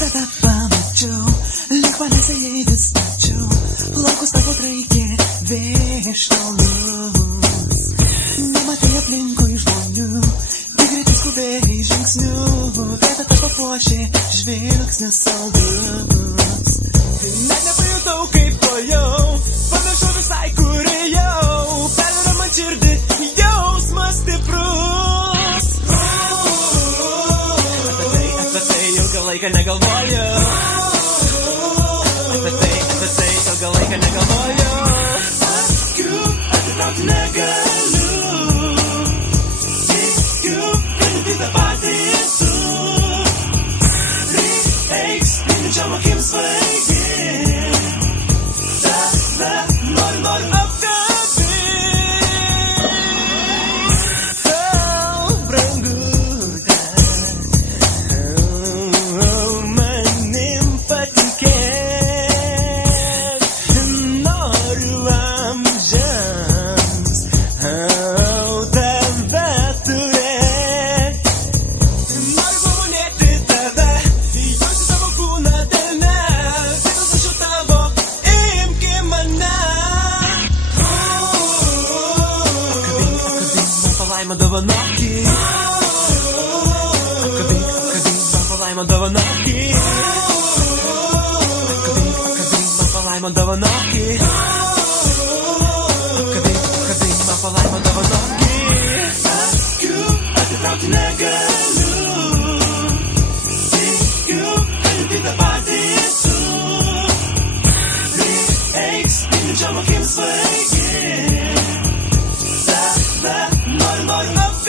Tada pamačiau, lyg manęs jai vis tačiau, plaukus tavo traikė vėžtalus. Nematai aplinkui žmonių, tik greitai skubėjai žingsnių, vietą tą papuošė žvilgsnis saldus. Net nepajutau, kaip tojau, pamiršau visai, kur ėjau, pervėrė man širdį, jausmas stiprus. Apie tai ilgą laiką negalvojau, apie tai ilgą laiką negalvojau. Akių atitraukti negaliu, tikiu, kad tai tą patį tu. Reiks, minčiom akim svaigi, tave noriu apkabint. Oh, brangutė, manim patikėk, noriu amžiams, tave turėt. Noriu pamonėti tave, jausti tavo kūną delne, kitas aš jau tavo, imki mane. Apkabink man palaimą dovanoki, apkabink man palaimą dovanoki, apkabink man palaimą dovanoki, apkabink man palaimą dovanoki. Akių atitraukti negaliu, tikiu, kad tai tą patį tu. Reiks, minčiom akim svaigi, tave noriu apkabint.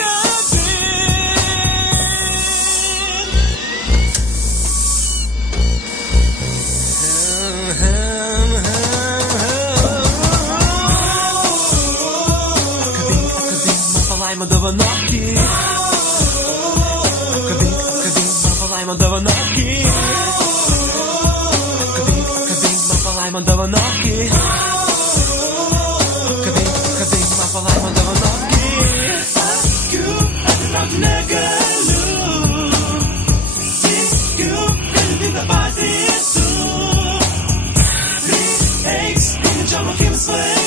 Apkabink man palaimą dovanoki, apkabink man palaimą dovanoki, apkabink man palaimą dovanoki, apkabink man palaimą dovanoki. Akių atitraukti negaliu, tikiu, kad tai tą patį tu. Reiks, minčiom akim svaigi.